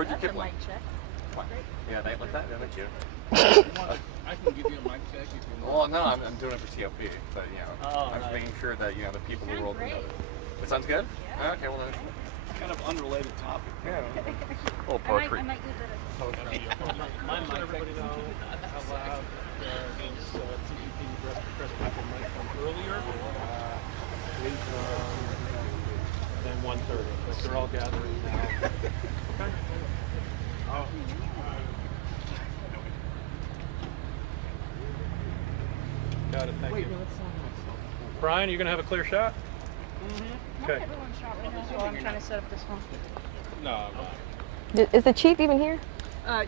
Where'd you get one? Mic check. What? Yeah, they like that. Yeah, thank you. I can give you a mic check if you want. Well, no, I'm doing it for TOP, but I'm just making sure that the people in the world know. It sounds good. Yeah. Okay, well then. Kind of unrelated topic. Yeah. A little poetry. I might use it as My mic everybody know out loud. These TVP press people mic from earlier. Then 1:30. But they're all gathering now. Okay. Oh. Got it. Thank you. Brian, you gonna have a clear shot? Mm-hmm. Okay. Not everyone's shot right now, so I'm trying to set up this one. No. Is the chief even here?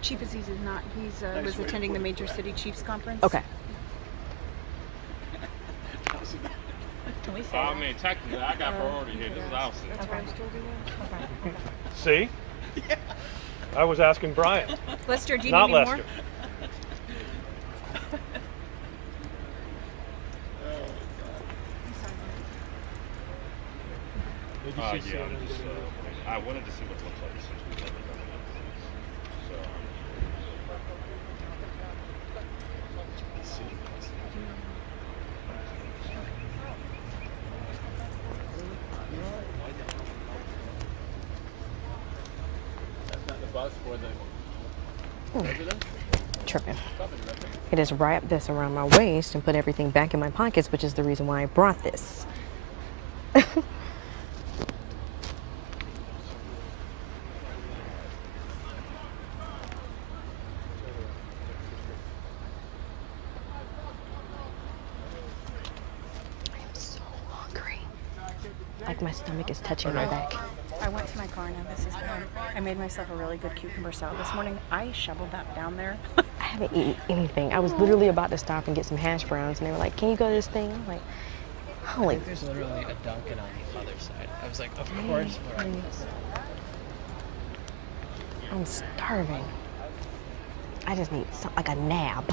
Chief Aziz is not. He's was attending the Major City Chiefs Conference. Okay. Can we say I mean, technically, I got priority here. This is awesome. That's why I'm still doing it. See? Yeah. I was asking Brian, Lester, do you not need me Lester. more? Yeah, I'm just, I wanted to see what it looks like since we've never done it. So, That's not the bus for the residents? Tripping. I just wrap this around my waist and put everything back in my pockets, which is the reason why I brought this. Like my stomach is touching my back. I went to my car now. This is fun. I made myself a really good cucumber salad this morning. I shoveled that down there. I haven't eaten anything. I was literally about to stop and get some hash browns, and they were like, "Can you go to this thing?" I'm like, holy. I think there's literally a Dunkin' on the other side. I was like, of course we're on this. I'm starving. I just need like a nap.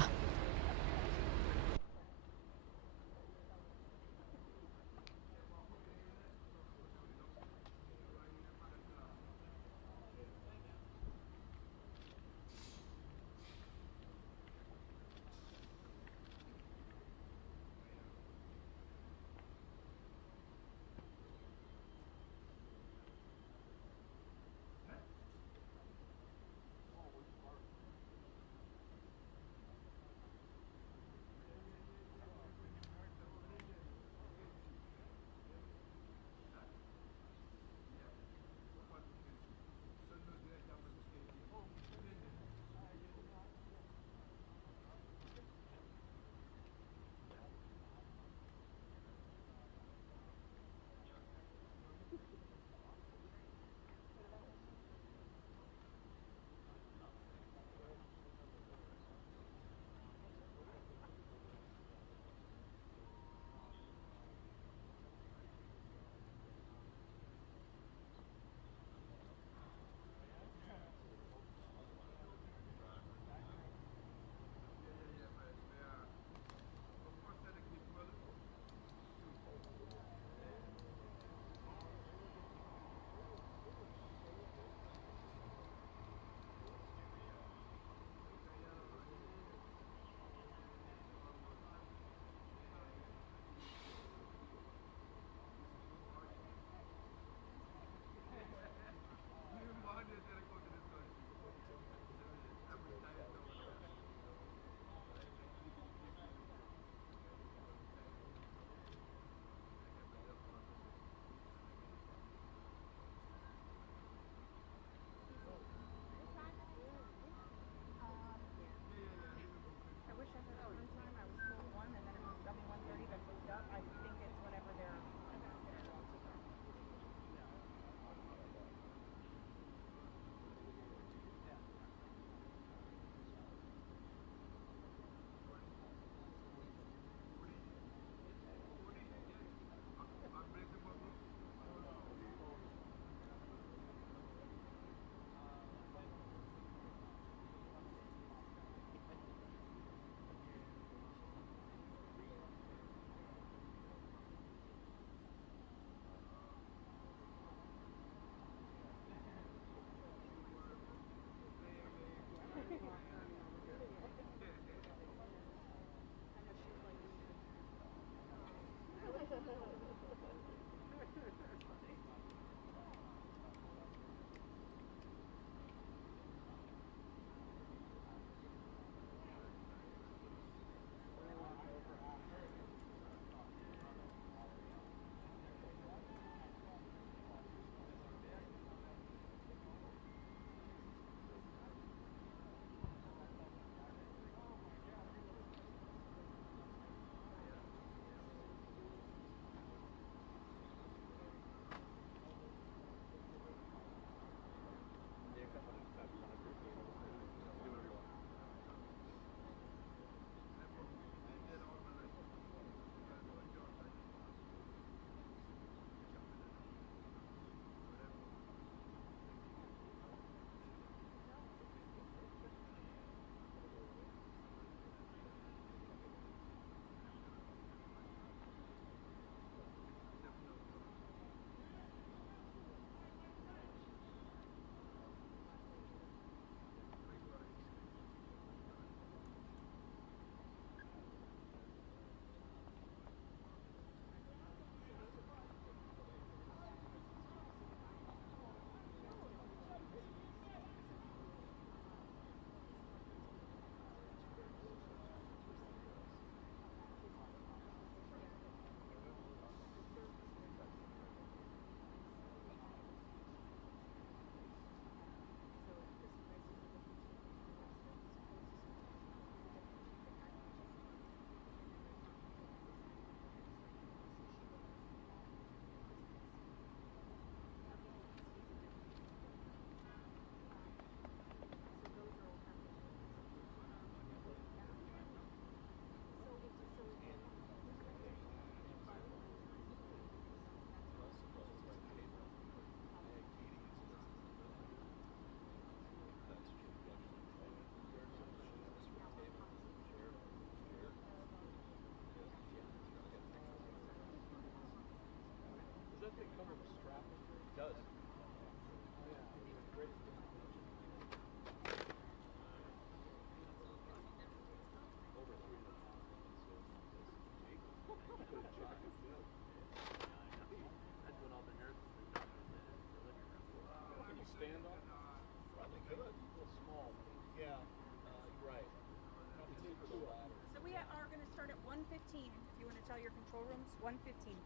115. If you want to tell your control rooms, 115.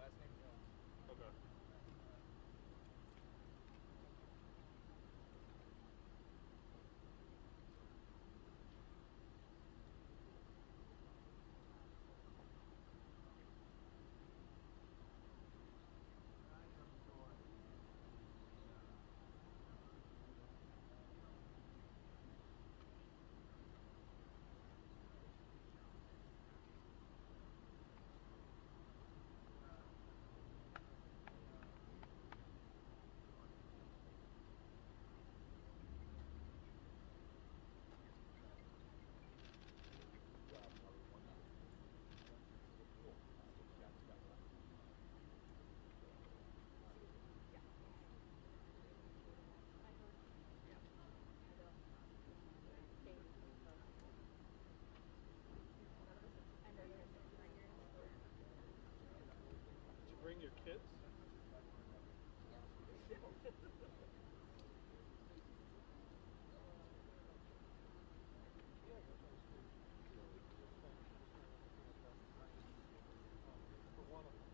Last name Jones. Okay. Did you bring your kids? For one of them.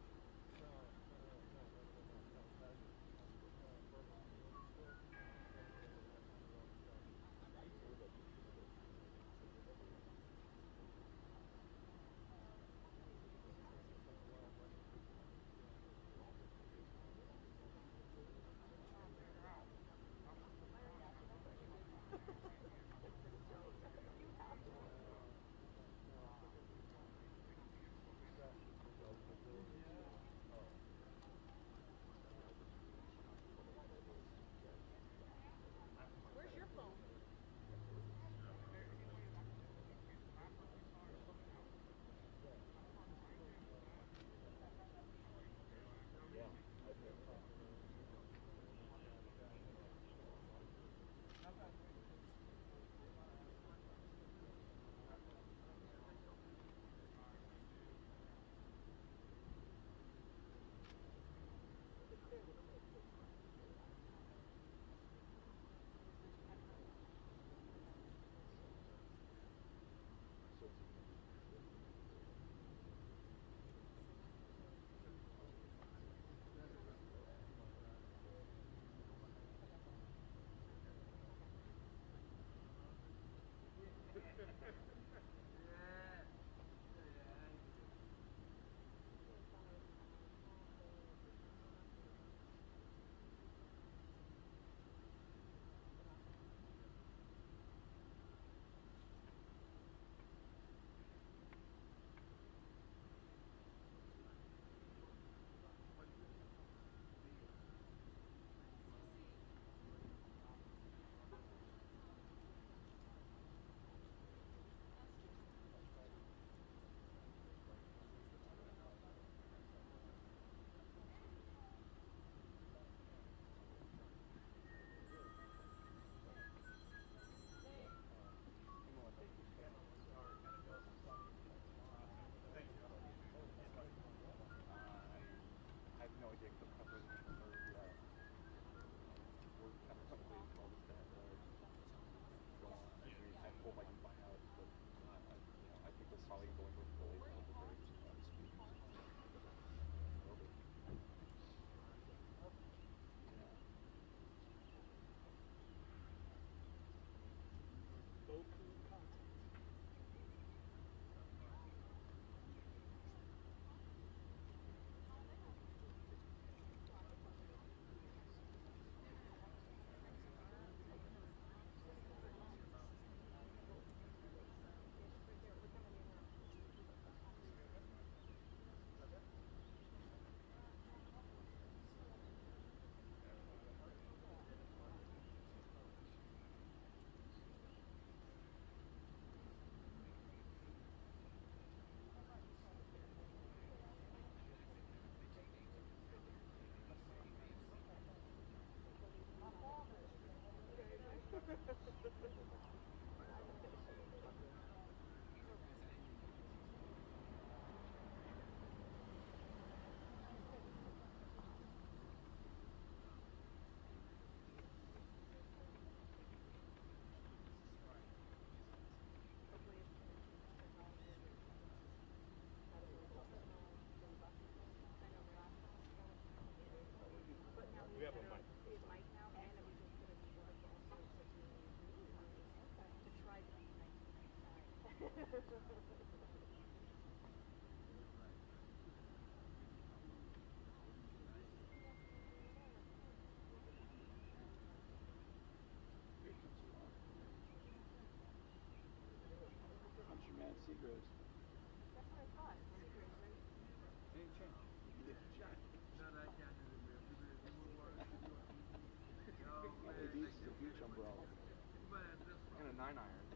And a 9-iron.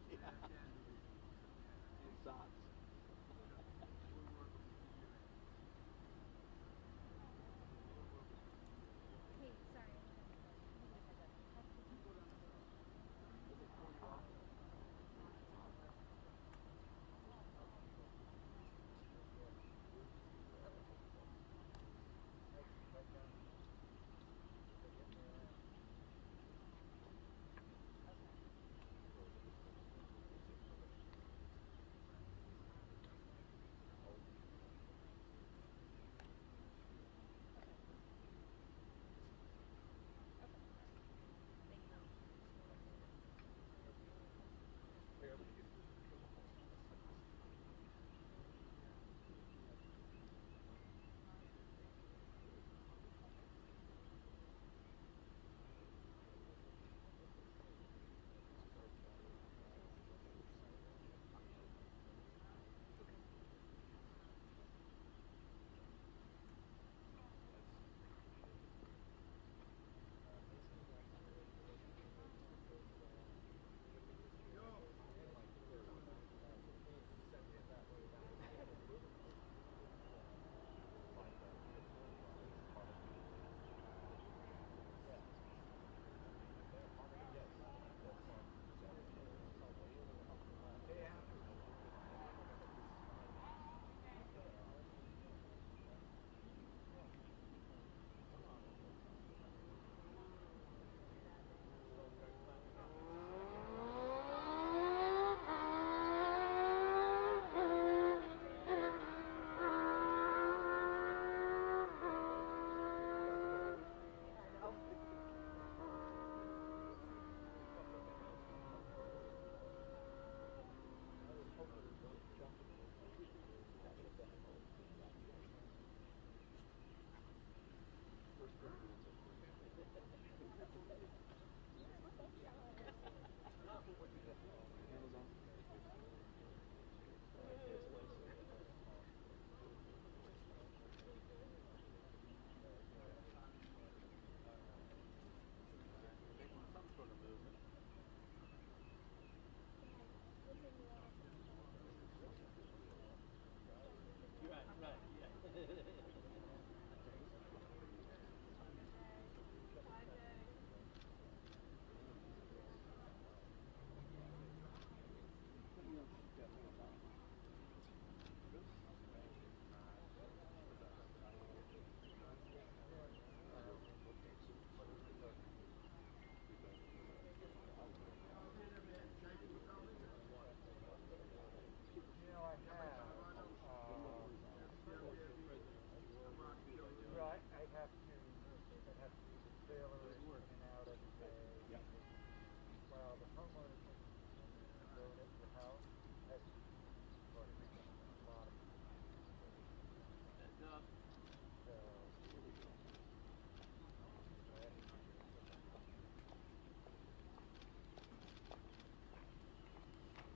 And socks.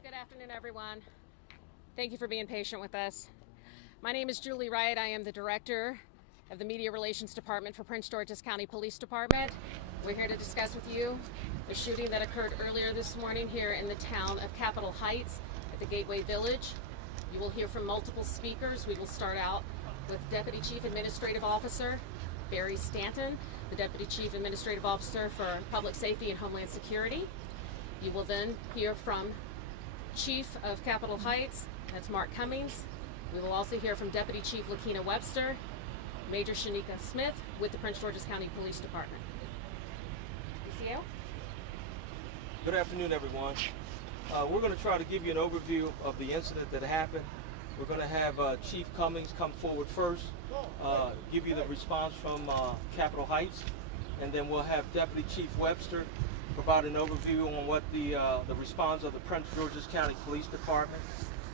Good afternoon, everyone. Thank you for being patient with us. My name is Julie Wright. I am the Director of the Media Relations Department for Prince George's County Police Department. We're here to discuss with you the shooting that occurred earlier this morning here in the town of Capitol Heights at the Gateway Village. You will hear from multiple speakers. We will start out with Deputy Chief Administrative Officer Barry Stanton, the Deputy Chief Administrative Officer for Public Safety and Homeland Security. You will then hear from Chief of Capitol Heights, that's Mark Cummings. We will also hear from Deputy Chief Lakina Webster, Major Shanika Smith with the Prince George's County Police Department. DCO? Good afternoon, everyone. We're going to try to give you an overview of the incident that happened. We're going to have Chief Cummings come forward first, give you the response from Capitol Heights, and then we'll have Deputy Chief Webster provide an overview on what the response of the Prince George's County Police Department.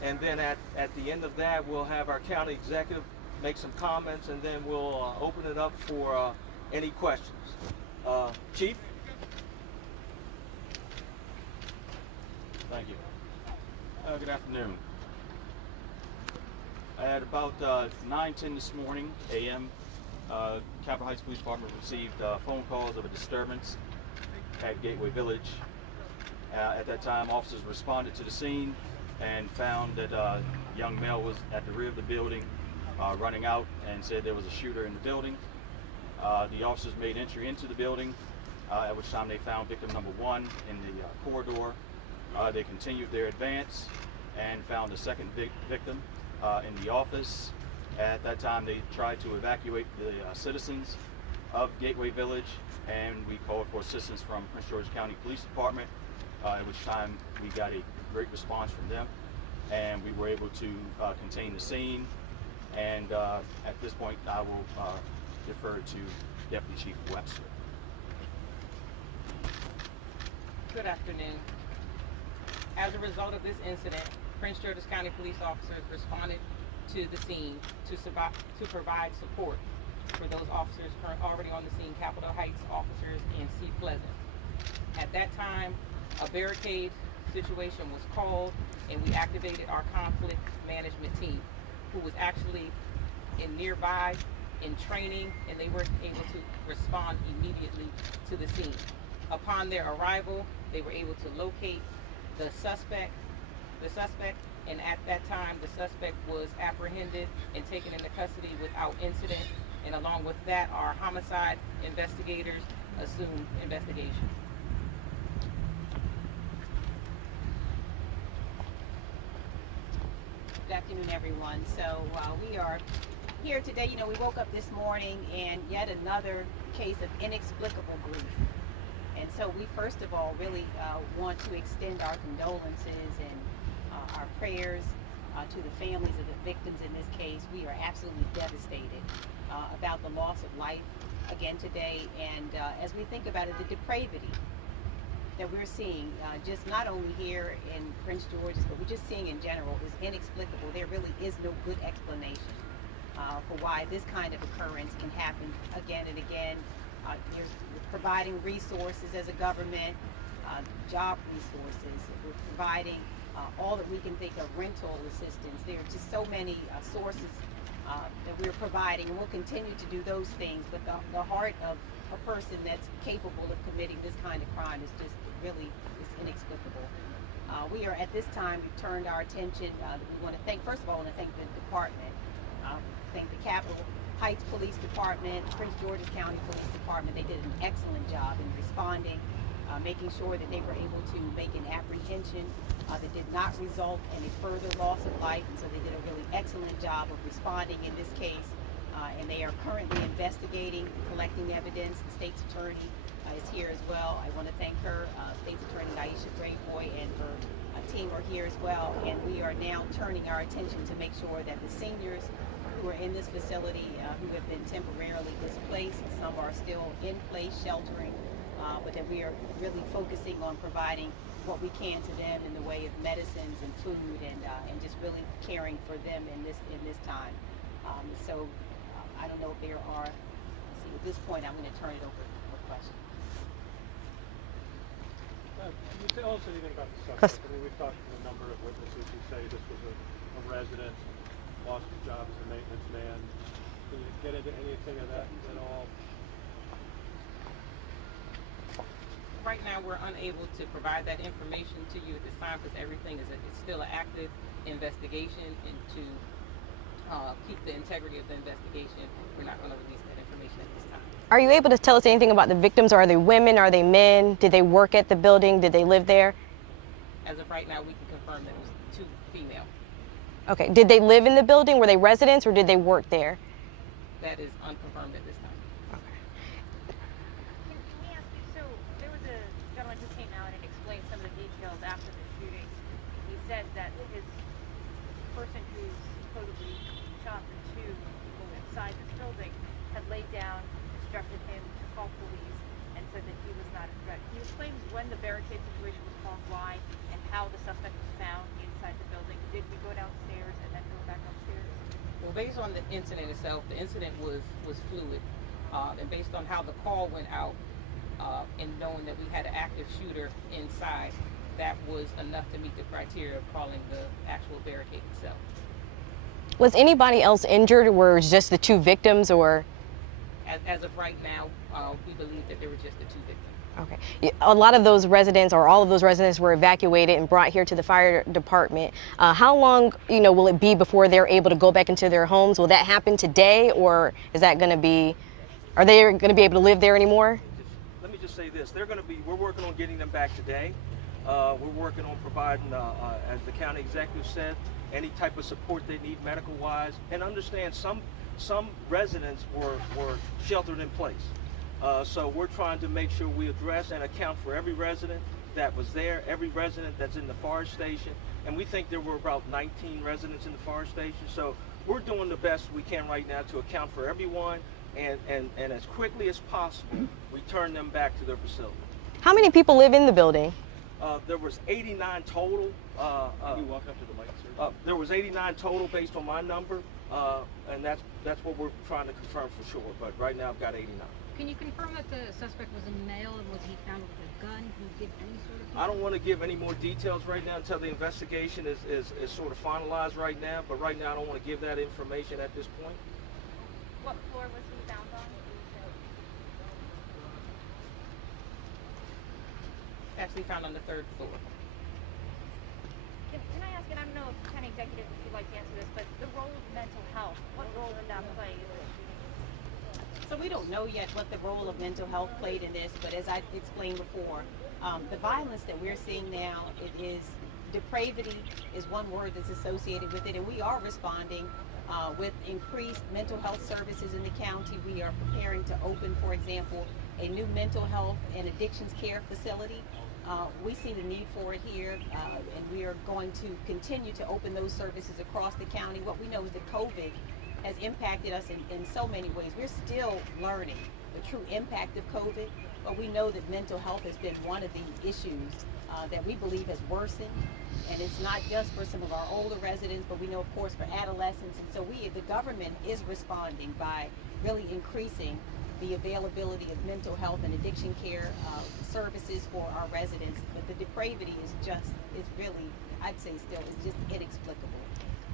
And then at the end of that, we'll have our county executive make some comments, and then we'll open it up for any questions. Chief? Thank you. Good afternoon. At about 9:10 this morning, a.m., Capitol Heights Police Department received phone calls of a disturbance at Gateway Village. At that time, officers responded to the scene and found that a young male was at the rear of the building running out and said there was a shooter in the building. The officers made entry into the building, at which time they found victim number 1 in the corridor. They continued their advance and found a second victim in the office. At that time, they tried to evacuate the citizens of Gateway Village, and we called for assistance from Prince George's County Police Department, at which time we got a great response from them, and we were able to contain the scene. And at this point, I will defer to Deputy Chief Webster. Good afternoon. As a result of this incident, Prince George's County police officers responded to the scene to provide support for those officers already on the scene, Capitol Heights officers in Sea Pleasant. At that time, a barricade situation was called, and we activated our conflict management team, who was actually nearby in training, and they were able to respond immediately to the scene. Upon their arrival, they were able to locate the suspect, and at that time, the suspect was apprehended and taken into custody without incident, and along with that, our homicide investigators assumed investigation. Good afternoon, everyone. So we are here today. You know, we woke up this morning and yet another case of inexplicable grief. And so we first of all really want to extend our condolences and our prayers to the families of the victims in this case. We are absolutely devastated about the loss of life again today. And as we think about it, the depravity that we're seeing, just not only here in Prince George's, but we're just seeing in general, is inexplicable. There really is no good explanation for why this kind of occurrence can happen again and again. We're providing resources as a government, job resources. We're providing all that we can think of, rental assistance. There are just so many sources that we're providing, and we'll continue to do those things. But the heart of a person that's capable of committing this kind of crime is just really inexplicable. We are at this time, we've turned our attention, we want to thank, first of all, I want to thank the department, thank the Capitol Heights Police Department, Prince George's County Police Department. They did an excellent job in responding, making sure that they were able to make an apprehension that did not result in a further loss of life, and so they did a really excellent job of responding in this case. And they are currently investigating, collecting evidence. The state's attorney is here as well. I want to thank her, State's Attorney Aisha Grayboy, and her team are here as well. And we are now turning our attention to make sure that the seniors who are in this facility, who have been temporarily displaced, some are still in place sheltering, but that we are really focusing on providing what we can to them in the way of medicines and food, and just really caring for them in this time. So I don't know if there are, let's see, at this point I'm going to turn it over for questions. Can you tell us anything about the suspect? I mean, we've talked to a number of witnesses who say this was a resident, lost his job as a maintenance man. Can you get into anything of that at all? Right now, we're unable to provide that information to you at this time because everything is still an active investigation, and to keep the integrity of the investigation, we're not going to release that information at this time. Are you able to tell us anything about the victims? Are they women? Are they men? Did they work at the building? Did they live there? As of right now, we can confirm that it was 2 female. Okay. Did they live in the building? Were they residents, or did they work there? That is unconfirmed at this time. Can we ask you, so there was a gentleman who came out and explained some of the details after the shooting. He said that his person who supposedly shot the 2 people inside this building had laid down, instructed him to call police, and said that he was not a threat. Can you explain when the barricade situation was called, why, and how the suspect was found inside the building? Did we go Well, based on the incident itself, the incident was fluid, and based on how the call went out, and knowing that we had an active shooter inside, that was enough to meet the criteria of calling the actual barricade itself. Was anybody else injured, or was just the 2 victims, or? As of right now, we believe that there were just the 2 victims. Okay. A lot of those residents, or all of those residents, were evacuated and brought here to the fire department. How long, will it be before they're able to go back into their homes? Will that happen today, or is that going to be, are they going to be able to live there anymore? Let me just say this: we're working on getting them back today. We're working on providing, as the county executive said, any type of support they need medical-wise, and understand some residents were sheltered in place. So we're trying to make sure we address and account for every resident that was there, every resident that's in the fire station, and we think there were about 19 residents in the fire station. So we're doing the best we can right now to account for everyone, and as quickly as possible, return them back to their facility. How many people live in the building? There was 89 total. Can you walk up to the mic, sir? There was 89 total based on my number, and that's what we're trying to confirm for sure. But right now I've got 89. Can you confirm that the suspect was a male and was he found with a gun? Can you give any sort of details? I don't want to give any more details right now until the investigation is sort of finalized right now. But right now I don't want to give that information at this point. What floor was he found on? Actually found on the 3rd floor. Can I ask, and I don't know if county executive if you'd like to answer this, but the role of mental health, what role did that play in this shooting? So we don't know yet what the role of mental health played in this, but as I explained before, the violence that we're seeing now, it is depravity is one word that's associated with it, and we are responding with increased mental health services in the county. We are preparing to open, for example, a new mental health and addictions care facility. We see the need for it here, and we are going to continue to open those services across the county. What we know is that COVID has impacted us in so many ways. We're still learning the true impact of COVID, but we know that mental health has been one of the issues that we believe has worsened. And it's not just for some of our older residents, but we know, of course, for adolescents. And so the government is responding by really increasing the availability of mental health and addiction care services for our residents. But the depravity is really, I'd say still, is just inexplicable.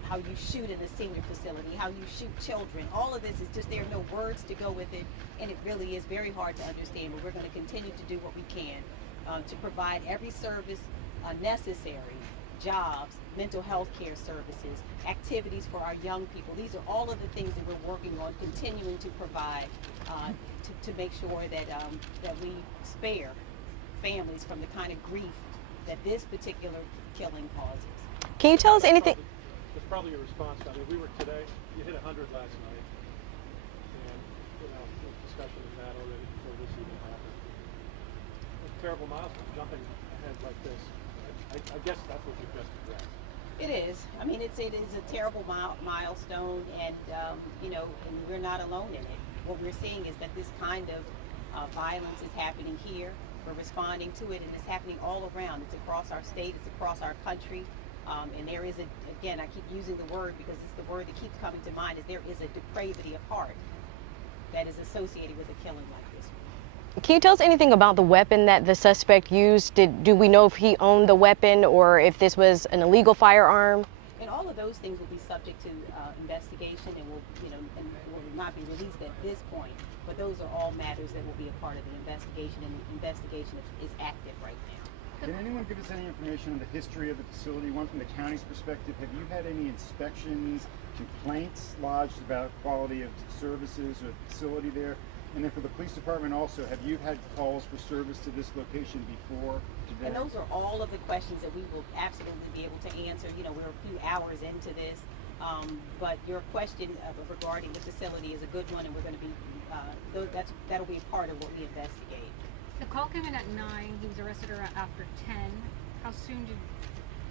How you shoot in a senior facility, how you shoot children, all of this is just, there are no words to go with it, and it really is very hard to understand, but we're going to continue to do what we can to provide every service necessary, jobs, mental health care services, activities for our young people. These are all of the things that we're working on continuing to provide to make sure that we spare families from the kind of grief that this particular killing causes. Can you tell us anything? It's probably your response. I mean, we were today, you hit 100 last night, and, there was discussion of that already before this even happened. A terrible milestone, jumping ahead like this. I guess that's what you just addressed. It is. I mean, it is a terrible milestone, and, and we're not alone in it. What we're seeing is that this kind of violence is happening here. We're responding to it, and it's happening all around. It's across our state, it's across our country. And there is again, I keep using the word because it's the word that keeps coming to mind, is there is a depravity of heart that is associated with a killing like this. Can you tell us anything about the weapon that the suspect used? Do we know if he owned the weapon or if this was an illegal firearm? And all of those things will be subject to investigation and will not be released at this point. But those are all matters that will be a part of the investigation, and the investigation is active right now. Can anyone give us any information on the history of the facility? One from the county's perspective, have you had any inspections, complaints lodged about quality of services or facility there? And then for the police department also, have you had calls for service to this location before today? And those are all of the questions that we will absolutely be able to answer. We're a few hours into this, but your question regarding the facility is a good one, and we're going to be, that'll be a part of what we investigate. The call came in at 9. He was arrested after 10. How soon did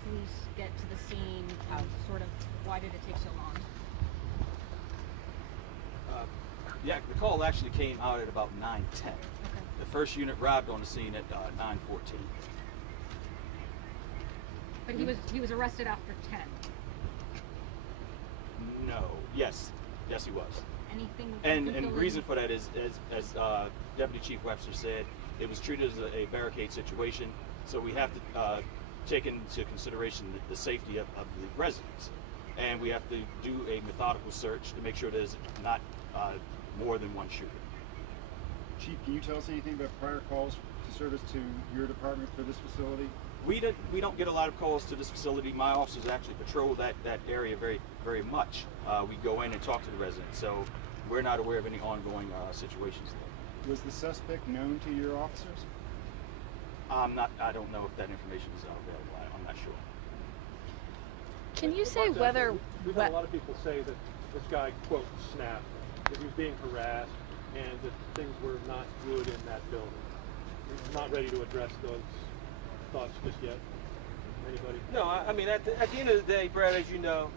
police get to the scene? Why did it take so long? Yeah, the call actually came out at about 9:10. Okay. The first unit arrived on the scene at 9:14. But he was arrested after 10. No, Yes, he was. Anything? And the reason for that is, as Deputy Chief Webster said, it was treated as a barricade situation. So we have to take into consideration the safety of the residents, and we have to do a methodical search to make sure there's not more than one shooter. Chief, can you tell us anything about prior calls to service to your department for this facility? We don't get a lot of calls to this facility. My officers actually patrol that area very much. We go in and talk to the residents, so we're not aware of any ongoing situations there. Was the suspect known to your officers? I don't know if that information is available. I'm not sure. Can you say whether... We've had a lot of people say that this guy, quote, snapped, that he was being harassed, and that things were not good in that building. We're not ready to address those thoughts just yet. Anybody? No, I mean, at the end of the day, Brad, as you know,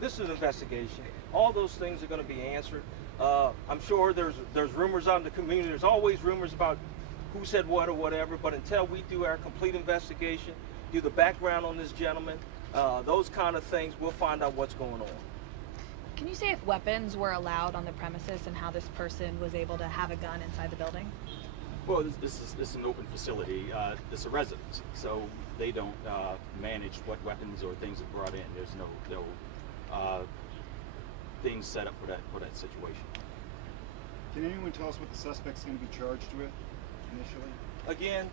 this is an investigation. All those things are going to be answered. I'm sure there's rumors out in the community. There's always rumors about who said what or whatever, but until we do our complete investigation, do the background on this gentleman, those kind of things, we'll find out what's going on. Can you say if weapons were allowed on the premises and how this person was able to have a gun inside the building? Well, this is an open facility. It's a residence, so they don't manage what weapons or things are brought in. There's no things set up for that situation. Can anyone tell us what the suspect's going to be charged with initially? Again,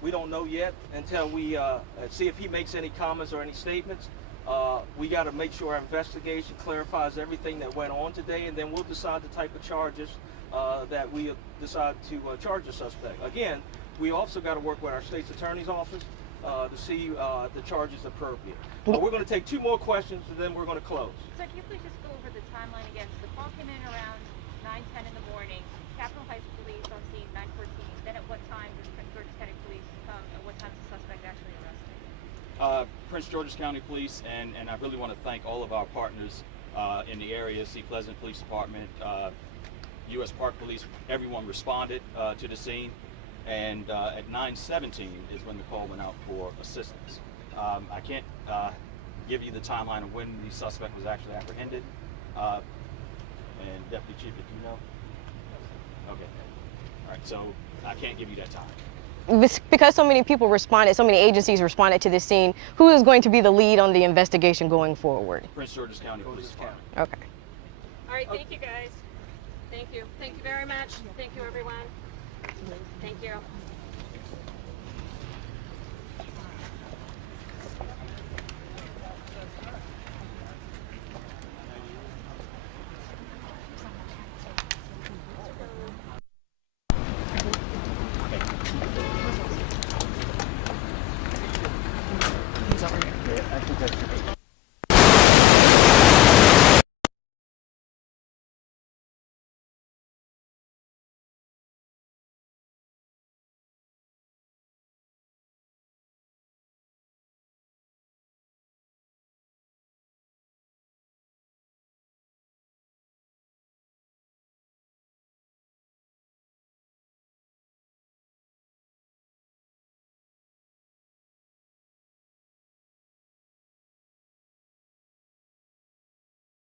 we don't know yet until we see if he makes any comments or any statements. We got to make sure our investigation clarifies everything that went on today, and then we'll decide the type of charges that we decide to charge the suspect. Again, we also got to work with our state's attorney's office to see if the charge is appropriate. We're going to take 2 more questions, and then we're going to close. So can you please just go over the timeline again? So the call came in around 9:10 in the morning. Capitol Heights Police on scene 9:14. Then at what time did Prince George's County Police come, and what time is the suspect actually arrested? Prince George's County Police, and I really want to thank all of our partners in the area, Sea Pleasant Police Department, U.S. Park Police, everyone responded to the scene, and at 9:17 is when the call went out for assistance. I can't give you the timeline of when the suspect was actually apprehended, and Deputy Chief, if you know? Okay. All right, so I can't give you that time. Because so many people responded, so many agencies responded to this scene, who is going to be the lead on the investigation going forward? Prince George's County Police Department. Okay. All right, thank you guys. Thank you. Thank you very much. Thank you, everyone. Thank you. He's over here. Yeah, I think that's